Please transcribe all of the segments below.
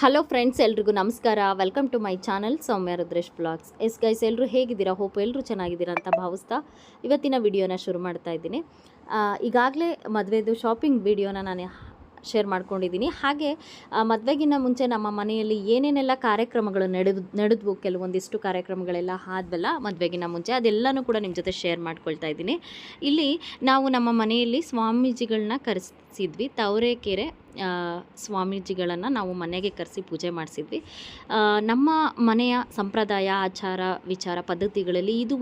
Hello friends, ಎಲ್ರಿಗೂ ನಮಸ್ಕಾರ. Welcome to my channel Soumya Rudresh blogs. Guys, ಎಲ್ಲರೂ ಹೇಗಿದ್ದೀರಾ? ಹೋಪ್ ಎಲ್ಲರೂ ಚೆನ್ನಾಗಿದ್ದೀರಾ ಅಂತ ಭಾವಿಸ್ತಾ ಇವತ್ತಿನ ವಿಡಿಯೋನ ಶುರು ಮಾಡ್ತಾ ಇದ್ದೀನಿ. ಈಗಾಗಲೇ ಮದುವೆದು ಶಾಪಿಂಗ್ ವಿಡಿಯೋನ ನಾನು ಶೇರ್ ಮಾಡ್ಕೊಂಡಿದ್ದೀನಿ. ಹಾಗೆ ಮದುವೆಗಿನ್ನ ಮುಂಚೆ ನಮ್ಮ ಮನೆಯಲ್ಲಿ ಏನೇನೆಲ್ಲ ಕಾರ್ಯಕ್ರಮಗಳು ನಡೆದ್ವು, ಕೆಲವೊಂದಿಷ್ಟು ಕಾರ್ಯಕ್ರಮಗಳೆಲ್ಲ ಆದ್ವಲ್ಲ ಮದುವೆಗಿನ್ನ ಮುಂಚೆ, ಅದೆಲ್ಲನೂ ಕೂಡ ನಿಮ್ಮ ಜೊತೆ ಶೇರ್ ಮಾಡ್ಕೊಳ್ತಾ ಇದ್ದೀನಿ. ಇಲ್ಲಿ ನಾವು ನಮ್ಮ ಮನೆಯಲ್ಲಿ ಸ್ವಾಮೀಜಿಗಳನ್ನ ಕರೆಸಿದ್ವಿ. ತಾವರೆಕೆರೆ ಸ್ವಾಮೀಜಿಗಳನ್ನು ನಾವು ಮನೆಗೆ ಕರೆಸಿ ಪೂಜೆ ಮಾಡಿಸಿದ್ವಿ. ನಮ್ಮ ಮನೆಯ ಸಂಪ್ರದಾಯ, ಆಚಾರ ವಿಚಾರ ಪದ್ಧತಿಗಳಲ್ಲಿ ಇದು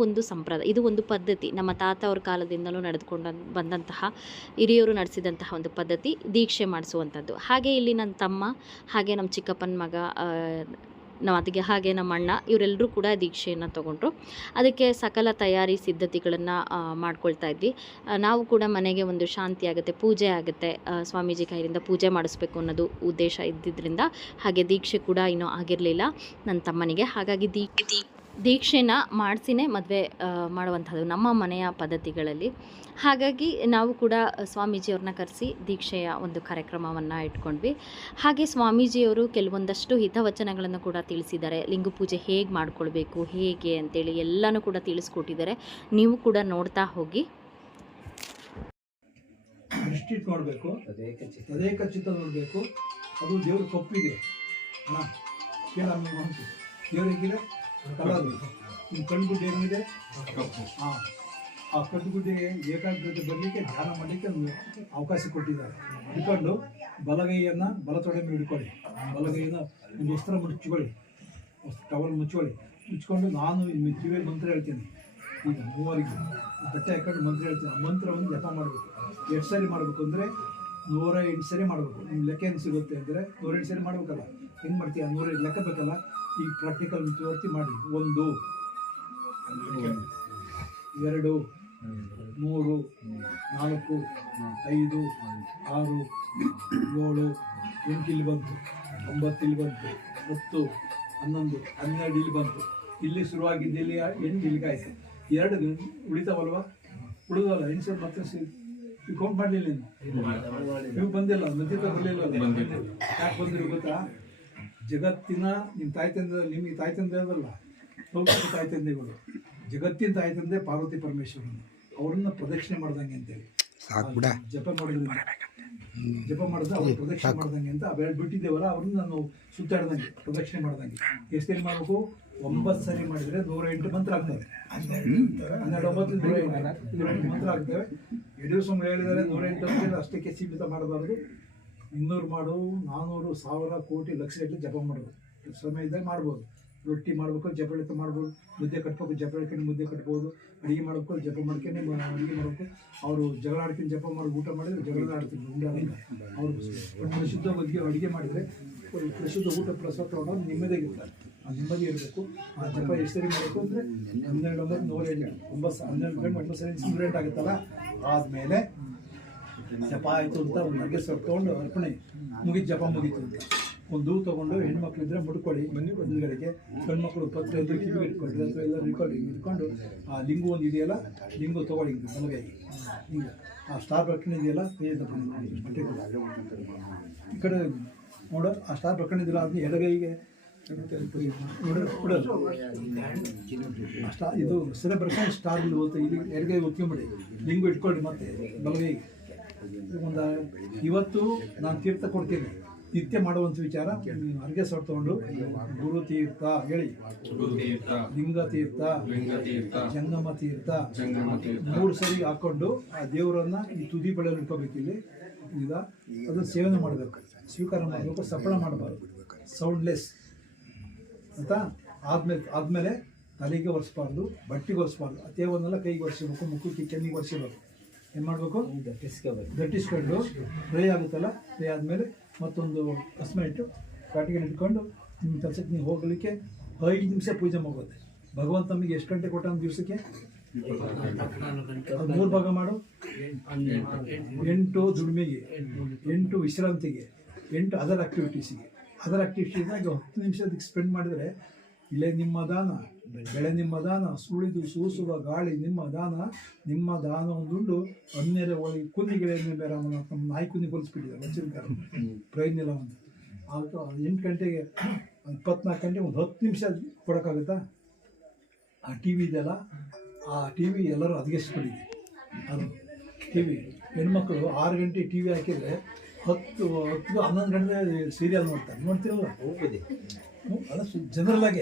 ಒಂದು ಪದ್ಧತಿ. ನಮ್ಮ ತಾತ ಅವ್ರ ಕಾಲದಿಂದಲೂ ನಡೆದುಕೊಂಡು ಬಂದಂತಹ ಹಿರಿಯರು ನಡೆಸಿದಂತಹ ಒಂದು ಪದ್ಧತಿ, ದೀಕ್ಷೆ ಮಾಡಿಸುವಂಥದ್ದು. ಹಾಗೆ ಇಲ್ಲಿ ನನ್ನ ತಮ್ಮ, ಹಾಗೆ ನಮ್ಮ ಚಿಕ್ಕಪ್ಪನ ಮಗ, ಹಾಗೆ ನಮ್ಮ ಅಣ್ಣ, ಇವರೆಲ್ಲರೂ ಕೂಡ ದೀಕ್ಷೆಯನ್ನು ತೊಗೊಂಡ್ರು. ಅದಕ್ಕೆ ಸಕಲ ತಯಾರಿ ಸಿದ್ಧತೆಗಳನ್ನು ಮಾಡ್ಕೊಳ್ತಾ ಇದ್ವಿ. ನಾವು ಕೂಡ ಮನೆಗೆ ಒಂದು ಶಾಂತಿ ಆಗುತ್ತೆ, ಪೂಜೆ ಆಗುತ್ತೆ, ಸ್ವಾಮೀಜಿ ಕೈಯಿಂದ ಪೂಜೆ ಮಾಡಿಸ್ಬೇಕು ಅನ್ನೋದು ಉದ್ದೇಶ ಇದ್ದಿದ್ದರಿಂದ. ಹಾಗೆ ದೀಕ್ಷೆ ಕೂಡ ಇನ್ನೂ ಆಗಿರಲಿಲ್ಲ ನನ್ನ ತಮ್ಮನಿಗೆ. ಹಾಗಾಗಿ ದೀಕ್ಷೆನ ಮಾಡಿಸಿನೇ ಮದುವೆ ಮಾಡುವಂಥದ್ದು ನಮ್ಮ ಮನೆಯ ಪದ್ಧತಿಗಳಲ್ಲಿ. ಹಾಗಾಗಿ ನಾವು ಕೂಡ ಸ್ವಾಮೀಜಿಯವ್ರನ್ನ ಕರೆಸಿ ದೀಕ್ಷೆಯ ಒಂದು ಕಾರ್ಯಕ್ರಮವನ್ನು ಇಟ್ಕೊಂಡ್ವಿ. ಹಾಗೆ ಸ್ವಾಮೀಜಿಯವರು ಕೆಲವೊಂದಷ್ಟು ಹಿತವಚನಗಳನ್ನು ಕೂಡ ತಿಳಿಸಿದ್ದಾರೆ. ಲಿಂಗ ಪೂಜೆ ಹೇಗೆ ಮಾಡ್ಕೊಳ್ಬೇಕು, ಹೇಗೆ ಅಂತೇಳಿ ಎಲ್ಲನೂ ಕೂಡ ತಿಳಿಸ್ಕೊಟ್ಟಿದ್ದಾರೆ. ನೀವು ಕೂಡ ನೋಡ್ತಾ ಹೋಗಿ. ದೃಷ್ಟಿ ನೋಡಬೇಕು, ತದೇಕ ಚಿತ್ತ ನೋಡಬೇಕು. ಅದು ದೇವ್ರ ಕೊಪ್ಪಿದೆ. ದೇವರಿಗೆ ಕಲರ್ ನಿಮ್ಮ ಕಣ್ಣುಗುಡ್ಡೆ ಏನಿದೆ, ಆ ಕಣ್ಣುಗುಡ್ಡೆಗೆ ಏಕಾಗ್ರತೆ ಬರಲಿಕ್ಕೆ, ಧ್ಯಾನ ಮಾಡಲಿಕ್ಕೆ ಒಂದು ಅವಕಾಶ ಕೊಟ್ಟಿದ್ದಾರೆ. ಹಿಡ್ಕೊಂಡು ಬಲಗೈಯನ್ನು ಬಲತೊಡೆ ಮೇಲೆ ಹಿಡ್ಕೊಳ್ಳಿ. ಬಲಗೈಯನ್ನು ಒಂದು ವಸ್ತ್ರ ಮುಚ್ಚಿಕೊಳ್ಳಿ, ಟವಲ್ ಮುಚ್ಕೊಂಡು ನಾನು ನಿಮ್ಮ ಕಿವಿಯಲ್ಲಿ ಮಂತ್ರ ಹೇಳ್ತೀನಿ. ಈಗ ಮೂವರಿಗೆ ಬಟ್ಟೆ ಹಾಕೊಂಡು ಮಂತ್ರ ಹೇಳ್ತೀನಿ. ಆ ಮಂತ್ರವನ್ನು ಜಪ ಮಾಡಬೇಕು. ಎಷ್ಟು ಸರಿ ಮಾಡಬೇಕು ಅಂದರೆ 108 ಸರಿ ಮಾಡಬೇಕು. ನಿಮ್ಮ ಲೆಕ್ಕ ಏನು ಸಿಗುತ್ತೆ ಅಂದರೆ 108 ಸರಿ ಮಾಡಬೇಕಲ್ಲ. ಹೆಂಗೆ ಮಾಡ್ತೀಯ? 108 ಲೆಕ್ಕ ಬೇಕಲ್ಲ. ಈ ಪ್ರಾಕ್ಟಿಕಲ್ ತೋರಿಸಿ ಮಾಡಿ. 1 2 3 4 5 6 7 8 ಇಲ್ಲಿ ಬಂತು, 9 ಇಲ್ಲಿ ಬಂತು, 10 11 12 ಇಲ್ಲಿ ಬಂತು. ಇಲ್ಲಿ ಶುರುವಾಗಿದ್ದು ಇಲ್ಲಿ 8 ಇಲ್ಲಿಗೆ ಆಯಿತು. 2 ಉಳಿತಾವಲ್ವ? ಉಳಿದವಲ್ಲ ಎಣಿಸೋದು ಮತ್ತೆ ಕೌಂಟ್ ಮಾಡಲಿಲ್ಲ. ನೀವು ಬಂದಿಲ್ಲ, ಮಧ್ಯೆ ಬರಲಿಲ್ಲ. ಯಾಕೆ ಬಂದಿರೋ ಗೊತ್ತಾ? ಜಗತ್ತಿನ ನಿಮ್ಮ ತಾಯಿ ತಂದೆ, ನಿಮಗೆ ತಾಯಿ ತಂದೆ ಅದಲ್ಲ, ಲೌಕಿಕ ತಾಯಿ ತಂದೆಗಳು. ಜಗತ್ತಿನ ತಾಯಿ ತಂದೆ ಪಾರ್ವತಿ ಪರಮೇಶ್ವರನ, ಅವ್ರನ್ನ ಪ್ರದಕ್ಷಿಣೆ ಮಾಡ್ದಂಗೆ ಅಂತೇಳಿ ಜಪ ಮಾಡಿದ್ರೆ ಅವ್ರು ಪ್ರದಕ್ಷಿಣೆ ಮಾಡ್ದಂಗೆ ಅಂತ ಅವೆರಡು ಬಿಟ್ಟಿದ್ದೇವಲ್ಲ, ಅವ್ರನ್ನ ನಾವು ಸುತ್ತಾಡ್ದಂಗೆ ಪ್ರದಕ್ಷಿಣೆ ಮಾಡ್ದಂಗೆ. ಎಷ್ಟು ಸರಿ ಮಾಡಬೇಕು? 9 ಸರಿ ಮಾಡಿದರೆ 108 ಮಂತ್ರ ಆಗ್ತವೆ. 12 9 108 ಮಂತ್ರ ಆಗ್ತವೆ. ಯಡಿಯೂರು ಸ್ವಾಮಿ ಹೇಳಿದರೆ 108 ಅಂದರೆ ಅಷ್ಟಕ್ಕೆ ಸೀಮಿತ ಮಾಡಬಾರ್ದು. 200 ಮಾಡು, 400, 1000, ಕೋಟಿ, ಲಕ್ಷ ಗಟ್ಟಲೆ ಜಪ ಮಾಡೋದು. ಸಮಯ ಇದ್ದಾಗ ಮಾಡ್ಬೋದು. ರೊಟ್ಟಿ ಮಾಡಬೇಕು, ಜಪಳಿಕೆ ಮಾಡ್ಬೋದು. ಮುದ್ದೆ ಕಟ್ಬೇಕು, ಜಪಳಿಕೆ ಮುದ್ದೆ ಕಟ್ಬೋದು. ಅಡುಗೆ ಮಾಡಬೇಕು, ಜಪ ಮಾಡ್ಕೊಂಡು ಅಡುಗೆ ಮಾಡಬೇಕು. ಅವರು ಜಗಳ ಆಡ್ಕೊಂಡು ಜಪ ಮಾಡಿ ಊಟ ಮಾಡಿದರೆ ಜಗಳ ಆಡ್ತಿದ್ರು. ಅವರು ಪ್ರಸಿದ್ಧ ಬಗ್ಗೆ ಅಡುಗೆ ಮಾಡಿದರೆ ಪ್ರಸಿದ್ಧ ಊಟ ಪ್ರಸಾದ ತೊಗೊಂಡು ನೆಮ್ಮದಿಯಾಗಿರ್ತಾರೆ. ಆ ನೆಮ್ಮದಿ ಇರಬೇಕು. ಆ ಜಪ ಎಷ್ಟು ಸರಿ ಮಾಡಬೇಕು ಅಂದರೆ 12 9 108 9 12 9 ಸರಿ 108 ಆಗುತ್ತಲ್ಲ. ಆದಮೇಲೆ ಜಪ ಆಯಿತು ಅಂತ ಒಂದು ನಗೆ ಸರ್ ತೊಗೊಂಡು ಅರ್ಪಣೆ ಮುಗಿದು ಜಪ ಮುಗೀತು ಅಂತ ಒಂದು ತೊಗೊಂಡು, ಹೆಣ್ಮಕ್ಳಿದ್ರೆ ಮುಡ್ಕೊಳ್ಳಿ ಮುಂದುಗಡೆಗೆ, ಗಂಡ್ಮಕ್ಳು ಪತ್ರ ಇದ್ರೆ ಕಿವಿ ಇಟ್ಕೊಳ್ಳಿ, ಅಥವಾ ಎಲ್ಲ ಇಟ್ಕೊಂಡು ಆ ಲಿಂಗು ಒಂದು ಇದೆಯಲ್ಲ, ಲಿಂಗು ತೊಗೊಳ್ಳಿ ಬಲಗೈ. ಹಿಂಗೆ ಆ ಸ್ಟಾರ್ ಬರ್ಕೊಂಡಿದೆಯಲ್ಲ, ಬಟ್ಟೆ ಈ ಕಡೆ ನೋಡೋ ಆ ಸ್ಟಾರ್ ಬರ್ಕೊಂಡಿದ್ದಿಲ್ಲ, ಅದನ್ನ ಎಡಗೈಗೆ ಬಿಡೋದು. ಇದು ಸರ ಬರ್ಕೊಂಡು ಸ್ಟಾರ್ ಇಲ್ಲಿ ಹೋಗ್ತಾ, ಇಲ್ಲಿ ಎಡಗೈ ಒತ್ಕೊಂಬಿಡಿ, ಲಿಂಗು ಇಟ್ಕೊಳ್ಳಿ ಮತ್ತೆ ಬಲಗೈಗೆ. ಇವತ್ತು ನಾನು ತೀರ್ಥ ಕೊಡ್ತೀನಿ. ನಿತ್ಯ ಮಾಡುವಂಥ ವಿಚಾರ, ಅರ್ಗೆ ಸೊಟ್ಟು ತಗೊಂಡು ಗುರು ತೀರ್ಥ ಹೇಳಿ, ಲಿಂಗ ತೀರ್ಥ, ಜಂಗಮ ತೀರ್ಥ 3 ಸರಿ ಹಾಕ್ಕೊಂಡು ಆ ದೇವರನ್ನ ಈ ತುದಿ ಬಳೆಯಲ್ಲಿ ಇಟ್ಕೋಬೇಕು. ಇಲ್ಲಿ ಈಗ ಅದನ್ನು ಸೇವನೆ ಮಾಡಬೇಕು, ಸ್ವೀಕಾರ ಮಾಡಬೇಕು. ಸಫಳ ಮಾಡಬಾರ್ದು, ಸೌಂಡ್ಲೆಸ್ ಅಂತ. ಆದಮೇಲೆ ತಲೆಗೆ ಒರೆಸ್ಬಾರ್ದು, ಬಟ್ಟೆಗೆ ಒರೆಸ್ಬಾರ್ದು. ತೇವನ್ನೆಲ್ಲ ಕೈಗೆ ಒರೆಸಿಬೇಕು, ಮುಖಕ್ಕೆ ಕೆನ್ನಿಗೆ ಒರೆಸಿರ್ಬೇಕು. ಏನು ಮಾಡಬೇಕು? ದಟ್ಟಿಸ್ಕೊಂಡು ಫ್ರೈ ಆಗುತ್ತಲ್ಲ, ಫ್ರೈ ಆದಮೇಲೆ ಮತ್ತೊಂದು ಭಸ್ಮ ಇಟ್ಟು ಕಾಟಿಗೆ ಇಟ್ಕೊಂಡು ನಿಮ್ಮ ಕೆಲಸಕ್ಕೆ ನೀವು ಹೋಗಲಿಕ್ಕೆ 5 ನಿಮಿಷ ಪೂಜೆ ಮಾಡೋದು. ಭಗವಂತ ನಮಗೆ ಎಷ್ಟು ಗಂಟೆ ಕೊಟ್ಟ ಒಂದು ದಿವಸಕ್ಕೆ? 3 ಭಾಗ ಮಾಡು. 8 ದುಡಿಮೆಗೆ, 8 ವಿಶ್ರಾಂತಿಗೆ, 8 ಅದರ್ ಆ್ಯಕ್ಟಿವಿಟೀಸಿಗೆ. ಅದರ್ ಆ್ಯಕ್ಟಿವಿಟೀಸ್ನಾಗ 10 ನಿಮಿಷ ಅದಕ್ಕೆ ಸ್ಪೆಂಡ್ ಮಾಡಿದರೆ, ಇಲ್ಲೇ ನಿಮ್ಮ ದಾನ, ಬೆಳೆ ನಿಮ್ಮ ದಾನ, ಸುಳಿದು ಸೂಸುವ ಗಾಳಿ ನಿಮ್ಮ ದಾನ ಒಂದುಂಡು. ಅನ್ನೆರೆ ಒಳಗೆ ಕುನ್ನಿಗೆಳೆ ಬೇರೆ ನಮ್ಮ ನಾಯಿ ಕುನ್ನಿ ಹೋಲಿಸ್ಬಿಟ್ಟಿದ್ದಾರೆ. ವಚನಕಾರ ಪ್ರಯೋಜನ ಇಲ್ಲ ಒಂದು ಆಗ 8 ಗಂಟೆಗೆ 24 ಗಂಟೆ ಒಂದು 10 ನಿಮಿಷ ಕೊಡೋಕ್ಕಾಗುತ್ತಾ? ಆ ಟಿ ವಿ ಇದೆಯಲ್ಲ, ಆ ಟಿ ವಿ ಎಲ್ಲರೂ ಅದಗೆಸ್ಬಿಟ್ಟಿದೆ. ಅದು ಟಿ ವಿ ಹೆಣ್ಮಕ್ಳು 6 ಗಂಟೆ ಟಿ ವಿ ಹಾಕಿದರೆ 11 ಗಂಟೆ ಸೀರಿಯಲ್ ನೋಡ್ತಿರಲ್ಲ? ಅಲ್ಲ, ಜನರಲ್ ಆಗಿ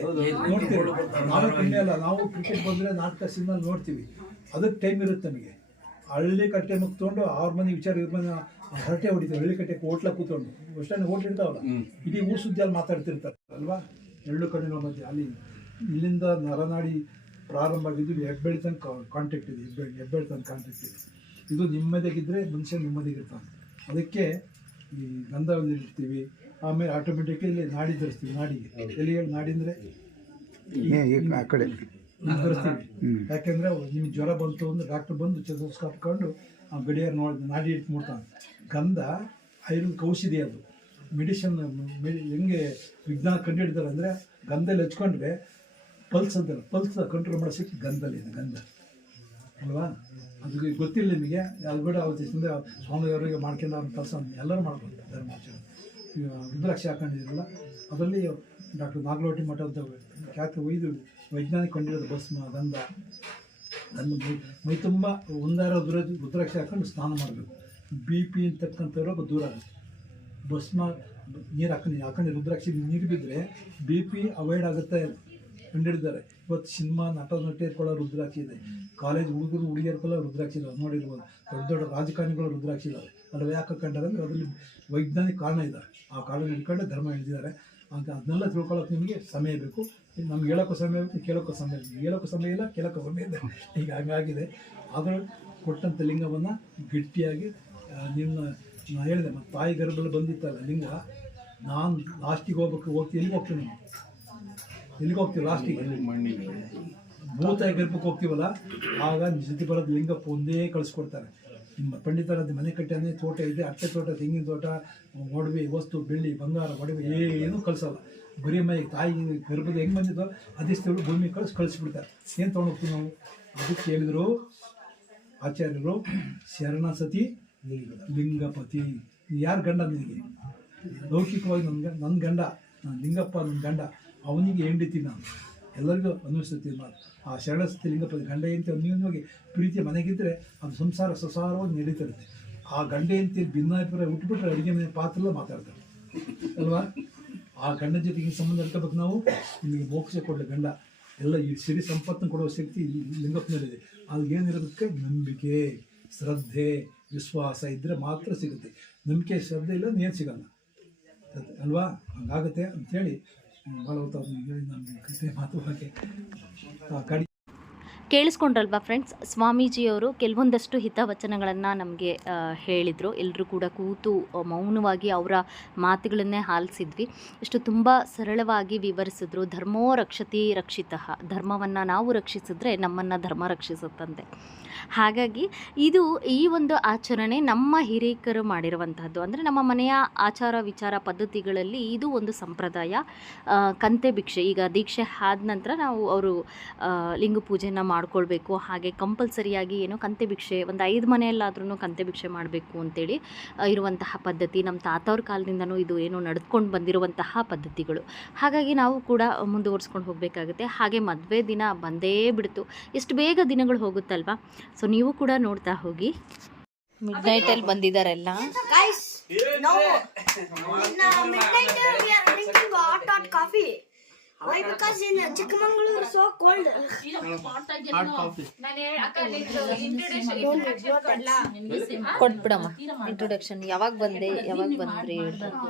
ನೋಡ್ತೀವಿ. ನಾವೇ ಕಮ್ಮಿ ಅಲ್ಲ, ನಾವು ಕ್ರಿಕೆಟ್ ಬಂದರೆ ನಾಟಕ ಸಿನಿಮಾ ನೋಡ್ತೀವಿ. ಅದಕ್ಕೆ ಟೈಮ್ ಇರುತ್ತೆ ನಮಗೆ. ಹಳ್ಳಿ ಕಟ್ಟೆ ಮುಕ್ಕೊಂಡು ಅವ್ರ ಮನೆ ವಿಚಾರ ಇವ್ರ ಮನೆ ಹರಟೆ ಹೊಡಿತೀವಿ. ಹಳ್ಳಿ ಕಟ್ಟೆಗೆ ಹೋಟ್ಲ ಕೂತ್ಕೊಂಡು ಅಷ್ಟೇ ಹೋಟ್ಲ್ ಇರ್ತಾವಲ್ಲ, ಇಡೀ ಊರು ಸುದ್ದಿಯಲ್ಲಿ ಮಾತಾಡ್ತಿರ್ತಾರೆ ಅಲ್ವಾ? ಎರಡು ಕಡೆಗಳ ಮಧ್ಯೆ ಅಲ್ಲಿ ಇಲ್ಲಿಂದ ನರನಾಡಿ ಪ್ರಾರಂಭ ಆಗಿದ್ದು ಹೆಬ್ಬೆಳಿ ತನಕ ಕಾಂಟ್ಯಾಕ್ಟ್ ಇದೆ. ಹೆಬ್ಬೆಳಿ ತನಕ ಕಾಂಟ್ಯಾಕ್ಟ್ ಇದೆ. ಇದು ನೆಮ್ಮದಿಯಾಗಿದ್ದರೆ ಮನುಷ್ಯ ನೆಮ್ಮದಿಗಿರ್ತಾನೆ. ಅದಕ್ಕೆ ಈ ಗಂಧವನ್ನು ಇಡ್ತೀವಿ. ಆಮೇಲೆ ಆಟೋಮೆಟಿಕ್ಲಿ ಇಲ್ಲಿ ನಾಡಿ ಧರಿಸ್ತೀವಿ. ನಾಡಿಗೆ ಎಲ್ಲಿ ಹೇಳಿ ನಾಡಿ ಅಂದರೆ ಆ ಕಡೆ ಧರಿಸ್ತೀವಿ. ಯಾಕೆಂದರೆ ನಿಮ್ಗೆ ಜ್ವರ ಬಂತು ಅಂದರೆ ಡಾಕ್ಟ್ರ್ ಬಂದು ಚೆಸ್ಕೋಸ್ಕೋಪ್ ಹಾಕ್ಕೊಂಡು ಆ ಗಡಿಯಾರು ನೋಡಿ ನಾಡಿ ಇಟ್ಟು ಮುಡ್ತಾನೆ. ಗಂಧ ಆಯುರ್ವೇದಿಕ್ ಔಷಧಿ, ಅದು ಮೆಡಿಷನ್. ಹೆಂಗೆ ವಿಜ್ಞಾನ ಕಂಡುಹಿಡಿದಾರೆ ಅಂದರೆ ಗಂಧದಲ್ಲಿ ಹಚ್ಕೊಂಡ್ರೆ ಪಲ್ಸ್ ಅಂತಲ್ಲ, ಪಲ್ಸ್ ಕಂಟ್ರೋಲ್ ಮಾಡೋ ಶಕ್ತಿ ಗಂಧದಲ್ಲಿದೆ. ಗಂಧ ಅಲ್ವಾ? ಅದು ಗೊತ್ತಿಲ್ಲ ನಿಮಗೆ. ಅದು ಕೂಡ ಅವತ್ತಿಂದ ಸ್ವಾಮಿಯವರಿಗೆ ಮಾಡ್ಕೊಂಡು ಅವ್ರ ಕೆಲಸ ಎಲ್ಲರೂ ಮಾಡ್ಬೋದು. ಧರ್ಮಾಚರಣೆ ರುದ್ರಾಕ್ಷಿ ಹಾಕೊಂಡಿದ್ರಲ್ಲ, ಅದರಲ್ಲಿ ಡಾಕ್ಟರ್ ನಾಗಲೋಟಿ ಮಠ ಅಂತ ಖ್ಯಾತಿ ಒಯ್ದು ವೈಜ್ಞಾನಿಕ ಕಂಡಿರೋದು ಭಸ್ಮ, ಗಂಧ. ಮೈ ತುಂಬ ಒಂದಾರ ರುದ್ರಾಕ್ಷಿ ಹಾಕೊಂಡು ಸ್ನಾನ ಮಾಡಬೇಕು. ಬಿ ಪಿ ಅಂತಕ್ಕಂಥ ರೋಗ ದೂರ ಆಗುತ್ತೆ. ಭಸ್ಮ ನೀರು ಹಾಕೊಂಡು ರುದ್ರಾಕ್ಷಿ ನೀರು ಬಿದ್ದರೆ ಬಿ ಪಿ ಅವಾಯ್ಡ್ ಆಗುತ್ತೆ ಕಂಡಿಡಿದ್ದಾರೆ. ಇವತ್ತು ಸಿನಿಮಾ ನಟಿಯರ್ಕೊಳ್ಳೋ ರುದ್ರಾಕ್ಷಿ ಇದೆ. ಕಾಲೇಜ್ ಹುಡುಗರು ಹುಡುಗಿಯರ್ಕೊಳ್ಳೋ ರುದ್ರಾಕ್ಷಿ ಇದಾವೆ, ನೋಡಿರ್ಬೋದು. ದೊಡ್ಡ ದೊಡ್ಡ ರಾಜಕಾರಣಿಗಳು ರುದ್ರಾಕ್ಷಿ ಇದ್ದಾವೆ. ಅದು ಯಾಕೆ ಕಂಡಾರೆ ಅಂದರೆ ಅದರಲ್ಲಿ ವೈಜ್ಞಾನಿಕ ಕಾರಣ ಇದ್ದಾರೆ. ಆ ಕಾರಣ ಹಿಡ್ಕೊಂಡು ಧರ್ಮ ಹಿಡಿದಿದ್ದಾರೆ ಅಂತ. ಅದನ್ನೆಲ್ಲ ತಿಳ್ಕೊಳ್ಳೋಕೆ ನಿಮಗೆ ಸಮಯ ಬೇಕು. ನಮ್ಗೆ ಹೇಳೋಕ್ಕೂ ಸಮಯ ಬೇಕು, ಕೇಳೋಕ್ಕೂ ಸಮಯ ಬೇಕು. ಹೇಳೋಕ್ಕೂ ಸಮಯ ಇಲ್ಲ, ಕೇಳೋಕ್ಕೂ ಸಮಯ ಇದೆ. ಈಗ ಹಂಗಾಗಿದೆ. ಆದರೆ ಕೊಟ್ಟಂಥ ಲಿಂಗವನ್ನು ಗಟ್ಟಿಯಾಗಿ ನಾನು ಹೇಳಿದೆ, ಮತ್ತು ತಾಯಿ ಗರ್ಭದಲ್ಲಿ ಬಂದಿತ್ತಲ್ಲ ಲಿಂಗ, ನಾನು ಲಾಸ್ಟಿಗೆ ಹೋಗ್ತೀನಿ. ಎಲ್ಲಿಗೆ ಹೋಗ್ತೀನಿ? ಎಲ್ಲಿಗೆ ಹೋಗ್ತೀವಿ ಲಾಸ್ಟಿಗೆ? ಭೂತಾಯಿ ಗರ್ಭಕ್ಕೆ ಹೋಗ್ತೀವಲ್ಲ, ಆಗ ಜೊತೆ ಬರೋದು ಲಿಂಗಪ್ಪ ಒಂದೇ ಕಳಿಸ್ಕೊಡ್ತಾರೆ. ನಿಮ್ಮ ಪಂಡಿತರದ್ದು ಮನೆ ಕಟ್ಟೆ ತೋಟ ಇದೆ, ಅಟ್ಟೆ ತೋಟ, ತೆಂಗಿನ ತೋಟ, ಒಡವೆ ವಸ್ತು, ಬೆಳ್ಳಿ ಬಂಗಾರ ಒಡವೆ ಏನೂ ಕಳಿಸಲ್ಲ. ಬರೀ ಮೈ ತಾಯಿ ಗರ್ಭದ ಹೆಂಗೆ ಬಂದಿದ್ದೋ ಅದಿಷ್ಟು ಭೂಮಿ ಕಳಿಸ್ಬಿಡ್ತಾರೆ. ಏನು ತೊಗೊಂಡೋಗ್ತೀವಿ ನಾವು? ಅದಕ್ಕೆ ಹೇಳಿದರು ಆಚಾರ್ಯರು, ಶರಣ ಸತಿ ಲಿಂಗಪತಿ. ಯಾರು ಗಂಡ ನಿನಗೆ? ಲೌಕಿಕವಾಗಿ ನನ್ನ ಗಂಡ, ನಾನು ಲಿಂಗಪ್ಪ ನನ್ನ ಗಂಡ, ಅವನಿಗೆ ಹೆಂಡತಿ ನಾನು, ಎಲ್ಲರಿಗೂ ಅನ್ವಯಿಸ್ತೀನಿ ನಾನು. ಆ ಶರಣಸತಿ ಲಿಂಗಪತಿ ಗಂಡ ಹೆಂಡತಿ ಅನ್ಯೋನ್ಯವಾಗಿ ಪ್ರೀತಿ ಮನೆಗಿದ್ದರೆ ಅದು ಸಂಸಾರ ಸಸಾರವಾಗಿ ನಡೀತಿರುತ್ತೆ. ಆ ಗಂಡ ಹೆಂಡತಿ ಭಿನ್ನಾಭಿಪ್ರಾಯ ಹುಟ್ಟುಬಿಟ್ರೆ ಅಡುಗೆ ಮನೆ ಪಾತ್ರ ಮಾತಾಡ್ತಾರೆ ಅಲ್ವಾ? ಆ ಗಂಡನ ಜೊತೆಗೆ ಸಂಬಂಧ ಇಟ್ಕೋಬೇಕು ನಾವು. ನಿಮಗೆ ಮೋಕ್ಷ ಕೊಡಲಿ ಗಂಡ. ಎಲ್ಲ ಈ ಸಿರಿ ಸಂಪತ್ತನ್ನು ಕೊಡುವ ಶಕ್ತಿ ಲಿಂಗಪ್ಪನಲ್ಲಿದೆ. ಅದು ಏನಿರೋದಕ್ಕೆ ನಂಬಿಕೆ, ಶ್ರದ್ಧೆ, ವಿಶ್ವಾಸ ಇದ್ದರೆ ಮಾತ್ರ ಸಿಗುತ್ತೆ. ನಂಬಿಕೆ ಶ್ರದ್ಧೆ ಇಲ್ಲ ಏನು ಸಿಗಲ್ಲ ಅಲ್ವಾ? ಹಂಗಾಗುತ್ತೆ ಅಂಥೇಳಿ ಭಾಳ ಹೇಳಿ ನನ್ನ ಕತೆ ಮಾತು ಬಗ್ಗೆ ಕಡಿ ಕೇಳಿಸ್ಕೊಂಡ್ರಲ್ವಾ ಫ್ರೆಂಡ್ಸ್? ಸ್ವಾಮೀಜಿಯವರು ಕೆಲವೊಂದಷ್ಟು ಹಿತವಚನಗಳನ್ನು ನಮಗೆ ಹೇಳಿದರು. ಎಲ್ಲರೂ ಕೂಡ ಕೂತು ಮೌನವಾಗಿ ಅವರ ಮಾತುಗಳನ್ನೇ ಆಲಿಸಿದ್ವಿ. ಇಷ್ಟು ತುಂಬ ಸರಳವಾಗಿ ವಿವರಿಸಿದ್ರು. ಧರ್ಮೋ ರಕ್ಷತಿ ರಕ್ಷಿತಃ, ಧರ್ಮವನ್ನು ನಾವು ರಕ್ಷಿಸಿದ್ರೆ ನಮ್ಮನ್ನು ಧರ್ಮ ರಕ್ಷಿಸುತ್ತಂತೆ. ಹಾಗಾಗಿ ಈ ಒಂದು ಆಚರಣೆ ನಮ್ಮ ಹಿರಿಯರು ಮಾಡಿರುವಂತಹದ್ದು. ಅಂದರೆ ನಮ್ಮ ಮನೆಯ ಆಚಾರ ವಿಚಾರ ಪದ್ಧತಿಗಳಲ್ಲಿ ಇದು ಒಂದು ಸಂಪ್ರದಾಯ. ಕಂತೆ ಭಿಕ್ಷೆ, ಈಗ ದೀಕ್ಷೆ ಆದ ನಂತರ ನಾವು ಅವರು ಲಿಂಗ ಪೂಜೆಯನ್ನು ಮಾಡ್ಕೊಳ್ಬೇಕು. ಹಾಗೆ ಕಂಪಲ್ಸರಿಯಾಗಿ ಏನೋ ಕಂತೆ ಭಿಕ್ಷೆ ಒಂದು 5 ಮನೆಯಲ್ಲಾದ್ರೂ ಕಂತೆ ಭಿಕ್ಷೆ ಮಾಡಬೇಕು ಅಂತೇಳಿ ಇರುವಂತಹ ಪದ್ಧತಿ. ನಮ್ಮ ತಾತವ್ರ ಕಾಲದಿಂದನೂ ಇದು ಏನೋ ನಡೆದುಕೊಂಡು ಬಂದಿರುವಂತಹ ಪದ್ಧತಿಗಳು. ಹಾಗಾಗಿ ನಾವು ಕೂಡ ಮುಂದುವರ್ಸ್ಕೊಂಡು ಹೋಗಬೇಕಾಗುತ್ತೆ. ಹಾಗೆ ಮದುವೆ ದಿನ ಬಂದೇ ಬಿಡ್ತು. ಎಷ್ಟು ಬೇಗ ದಿನಗಳು ಹೋಗುತ್ತಲ್ವಾ? ಸೊ ನೀವು ಕೂಡ ನೋಡ್ತಾ ಹೋಗಿ. ಮಿಡ್ ನೈಟಲ್ಲಿ ಬಂದಿದ್ದಾರೆಲ್ಲ. Why? Because in Chikmagalur so cold. Hot coffee. ಕೊಟ್ಬಿಡಮ್ಮ ಇಂಟ್ರೊಡಕ್ಷನ್. ಯಾವಾಗ ಬಂದ್ರಿ?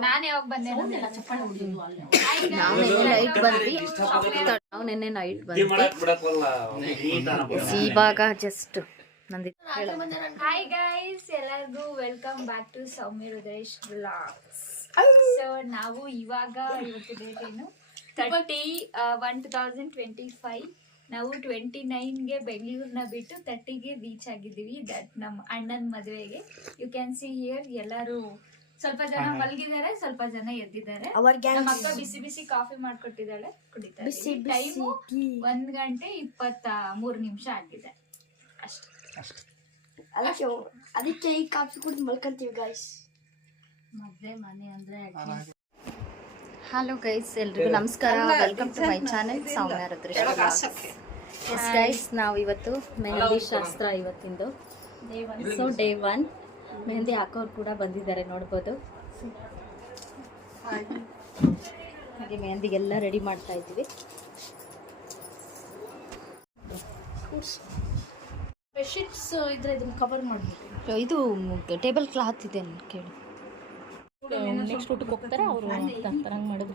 ನಾನು ಯಾವಾಗ ಬಂದೆ? ನಾವು ನೈಟ್ ಬಂದ್ವಿ. ನಾವು ನಿನ್ನೆ ನೈಟ್ ಬಂದ್ವಿ. ಇವಾಗ ಜಸ್ಟ್ ಹಾಯ್ ಗೈಸ್, ಎಲ್ಲರಿಗೂ welcome back to Soumya Rudresh vlogs. So ನಾವು ಇವತ್ತು ಡೇಟ್ ಏನು 30/1/2025. ನಾವು 29ಗೆ ಬೆಂಗಳೂರನ್ನ ಬಿಟ್ಟು 30ಗೆ ರೀಚ್ ಆಗಿದ್ದೀವಿ. ದಟ್ ನಮ್ಮ ಅಣ್ಣನ ಮದುವೆಗೆ. ಯು ಕ್ಯಾನ್ ಸಿ ಹಿಯರ್ ಎಲ್ಲರೂ ಸ್ವಲ್ಪ ಜನ ಮಲಗಿದ್ದಾರೆ, ಸ್ವಲ್ಪ ಜನ ಎದ್ದಿದ್ದಾರೆ. ನಮ್ಮ ಅಕ್ಕ ಬಿಸಿ ಬಿಸಿ ಕಾಫಿ ಮಾಡ್ಕೊಟ್ಟಿದ್ದಾಳೆ, ಕುಡಿತಾರೆ. ಟೈಮು 1:23 ಆಗಿದೆ ಅಷ್ಟೇ. ಅದಕ್ಕೆ ಈ ಕಾಫಿ ಕುಡಿದು ಮಲ್ಕೊಂತೀವಿ ಗೈಸ್. ಮದ್ವೆ ಮನೆ ಅಂದ್ರೆ ಹಲೋ ಗೈಸ್, ಎಲ್ರಿಗೂ ನಮಸ್ಕಾರ. Welcome to my channel Soumya Rudresh blogs. Yes guys, ನಾವು ಇವತ್ತು ಮೆಹಂದಿ ಶಾಸ್ತ್ರ ಇವತ್ತಿಂದು. ಸೊ ಡೇ 1 ಮೆಹಂದಿ ಹಾಕೋರು ಕೂಡ ಬಂದಿದ್ದಾರೆ, ನೋಡ್ಬೋದು. ಹಾಗೆ ಮೆಹಂದಿಗೆಲ್ಲ ರೆಡಿ ಮಾಡ್ತಾ ಇದ್ದೀವಿ. ಬೆಡ್ಶೀಟ್ಸ್ ಇದ್ರೆ ಇದನ್ನ ಕವರ್ ಮಾಡಬೇಕು. ಇದು ಟೇಬಲ್ ಕ್ಲಾತ್ ಇದೆ ಕೇಳಿ. ನೆಕ್ಸ್ಟ್ ಊಟಕ್ಕೆ ಹೋಗ್ತಾರೆ ಅವರು ಹಂಗೆ ಮಾಡೋದು.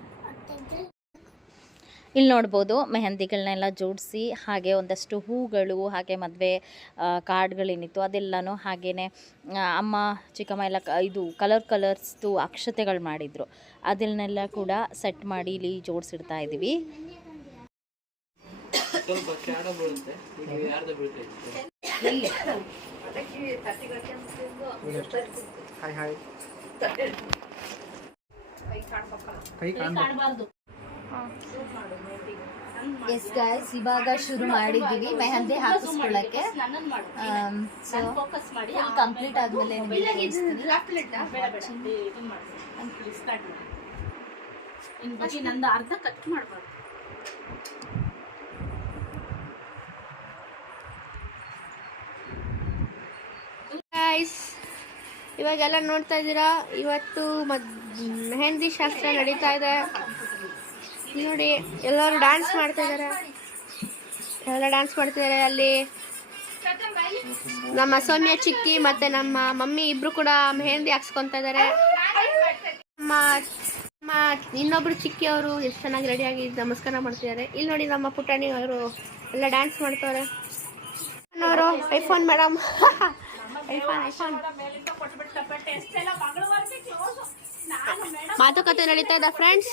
ಇಲ್ಲಿ ನೋಡ್ಬೋದು ಮೆಹಂದಿಗಳನ್ನೆಲ್ಲ ಜೋಡಿಸಿ, ಹಾಗೆ ಒಂದಷ್ಟು ಹೂಗಳು, ಹಾಗೆ ಮದುವೆ ಕಾರ್ಡ್ಗಳೇನಿತ್ತು ಅದೆಲ್ಲನೂ, ಹಾಗೆಯೇ ಅಮ್ಮ ಚಿಕ್ಕಮ್ಮ ಎಲ್ಲ ಇದು ಕಲರ್ಸ್ದು ಅಕ್ಷತೆಗಳು ಮಾಡಿದರು. ಅದನ್ನೆಲ್ಲ ಕೂಡ ಸೆಟ್ ಮಾಡಿ ಇಲ್ಲಿ ಜೋಡಿಸಿಡ್ತಾ ಇದ್ದೀವಿ. ಎಸ್ ಗೈಸ್, ಇವಾಗ ಶುರು ಮಾಡಿದ್ದೀವಿ ಮೆಹಂದಿ ಹಾಕಿಸ್ಕೊಳ್ಳೋಕ್ಕೆ. ಸೊ ಕಂಪ್ಲೀಟ್ ಆದಮೇಲೆ ನಂದು ಅರ್ಧ ಕಟ್ ಮಾಡಬಾರ್ದು. ಇವಾಗೆಲ್ಲ ನೋಡ್ತಾ ಇದ್ದೀರಾ, ಇವತ್ತು ಮೆಹಂದಿ ಶಾಸ್ತ್ರ ನಡೀತಾ ಇದೆ ನೋಡಿ. ಎಲ್ಲರೂ ಡ್ಯಾನ್ಸ್ ಮಾಡ್ತಾ ಇದ್ದಾರೆ, ಅಲ್ಲಿ ನಮ್ಮ ಸೌಮ್ಯ ಚಿಕ್ಕಿ ಮತ್ತೆ ನಮ್ಮ ಮಮ್ಮಿ ಇಬ್ರು ಕೂಡ ಮೆಹಂದಿ ಹಾಕ್ಸ್ಕೊಂತ ಇದ್ದಾರೆ. ನಮ್ಮ ಇನ್ನೊಬ್ರು ಚಿಕ್ಕಿ ಅವರು ಎಷ್ಟು ಚೆನ್ನಾಗಿ ರೆಡಿಯಾಗಿ ನಮಸ್ಕಾರ ಮಾಡ್ತಿದ್ದಾರೆ. ಇಲ್ಲಿ ನೋಡಿ ನಮ್ಮ ಪುಟಾಣಿ ಅವರು ಎಲ್ಲ ಡ್ಯಾನ್ಸ್ ಮಾಡ್ತಾರೆ. ಅವರು ಐಫೋನ್ ಮೇಡಮ್ ಮಾತುಕತೆ ನಡೀತಾ ಇದೆ ಫ್ರೆಂಡ್ಸ್.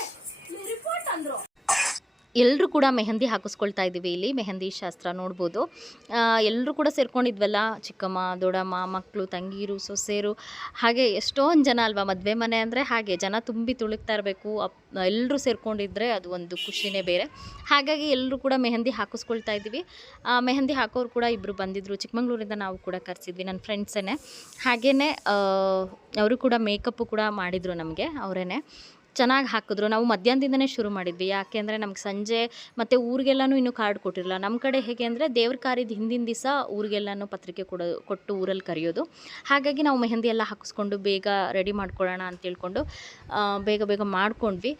ಎಲ್ಲರೂ ಕೂಡ ಮೆಹಂದಿ ಹಾಕಿಸ್ಕೊಳ್ತಾ ಇದ್ದೀವಿ. ಇಲ್ಲಿ ಮೆಹಂದಿ ಶಾಸ್ತ್ರ ನೋಡ್ಬೋದು. ಎಲ್ಲರೂ ಕೂಡ ಸೇರ್ಕೊಂಡಿದ್ವಲ್ಲ, ಚಿಕ್ಕಮ್ಮ, ದೊಡ್ಡಮ್ಮ, ಮಕ್ಕಳು, ತಂಗೀರು, ಸೊಸೆಯರು, ಹಾಗೆ ಎಷ್ಟೊಂದು ಜನ ಅಲ್ವಾ. ಮದುವೆ ಮನೆ ಅಂದರೆ ಹಾಗೆ ಜನ ತುಂಬಿ ತುಳುಕ್ತಾ ಇರಬೇಕು. ಎಲ್ಲರೂ ಸೇರ್ಕೊಂಡಿದ್ರೆ ಅದು ಒಂದು ಖುಷಿನೇ ಬೇರೆ. ಹಾಗಾಗಿ ಎಲ್ಲರೂ ಕೂಡ ಮೆಹಂದಿ ಹಾಕಿಸ್ಕೊಳ್ತಾ ಇದ್ದೀವಿ. ಮೆಹಂದಿ ಹಾಕೋರು ಕೂಡ ಇಬ್ಬರು ಬಂದಿದ್ದರು, ಚಿಕ್ಕಮಂಗ್ಳೂರಿಂದ ನಾವು ಕೂಡ ಕರೆಸಿದ್ವಿ, ನನ್ನ ಫ್ರೆಂಡ್ಸೇ. ಹಾಗೆಯೇ ಅವರು ಕೂಡ ಮೇಕಪ್ಪು ಕೂಡ ಮಾಡಿದರು ನಮಗೆ, ಅವರೇ ಚೆನ್ನಾಗಿ ಹಾಕಿದ್ರು. ನಾವು ಮಧ್ಯಾಹ್ನದಿಂದನೇ ಶುರು ಮಾಡಿದ್ವಿ, ಯಾಕೆ ಅಂದರೆ ನಮ್ಗೆ ಸಂಜೆ ಮತ್ತು ಊರಿಗೆಲ್ಲನೂ ಇನ್ನೂ ಕಾರ್ಡ್ ಕೊಟ್ಟಿರಲಿಲ್ಲ. ನಮ್ಮ ಕಡೆ ಹೇಗೆ ಅಂದರೆ ದೇವ್ರ ಕಾರ್ಯದ ಹಿಂದಿನ ದಿವಸ ಊರಿಗೆಲ್ಲನೂ ಪತ್ರಿಕೆ ಕೊಟ್ಟು ಊರಲ್ಲಿ ಕರೆಯೋದು. ಹಾಗಾಗಿ ನಾವು ಮೆಹಂದಿ ಎಲ್ಲ ಹಾಕಿಸ್ಕೊಂಡು ಬೇಗ ರೆಡಿ ಮಾಡ್ಕೊಳ್ಳೋಣ ಅಂತ ಹೇಳ್ಕೊಂಡು ಬೇಗ ಮಾಡ್ಕೊಂಡ್ವಿ.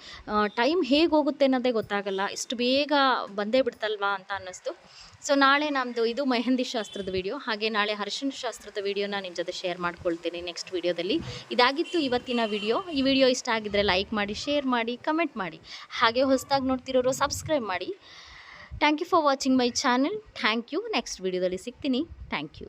ಟೈಮ್ ಹೇಗೆ ಹೋಗುತ್ತೆ ಅನ್ನೋದೇ ಗೊತ್ತಾಗಲ್ಲ, ಇಷ್ಟು ಬೇಗ ಬಂದೇ ಬಿಡ್ತಲ್ವಾ ಅಂತ ಅನ್ನಿಸ್ತು. ಸೊ ನಾಳೆ ನಮ್ಮದು ಇದು ಮೆಹಂದಿ ಶಾಸ್ತ್ರದ ವಿಡಿಯೋ, ಹಾಗೆ ನಾಳೆ ಅರಿಶಿನ ಶಾಸ್ತ್ರದ ವಿಡಿಯೋನ ನಿಮ್ಮ ಜೊತೆ ಶೇರ್ ಮಾಡ್ಕೊಳ್ತೀನಿ ನೆಕ್ಸ್ಟ್ ವಿಡಿಯೋದಲ್ಲಿ. ಇದಾಗಿತ್ತು ಇವತ್ತಿನ ವಿಡಿಯೋ. ಈ ವಿಡಿಯೋ ಇಷ್ಟ ಆಗಿದ್ದರೆ ಲೈಕ್ ಮಾಡಿ, ಶೇರ್ ಮಾಡಿ, ಕಮೆಂಟ್ ಮಾಡಿ, ಹಾಗೆ ಹೊಸದಾಗಿ ನೋಡ್ತಿರೋರು ಸಬ್ಸ್ಕ್ರೈಬ್ ಮಾಡಿ. Thank you for watching my channel. Thank you. Next ವಿಡಿಯೋದಲ್ಲಿ ಸಿಗ್ತೀನಿ. Thank you.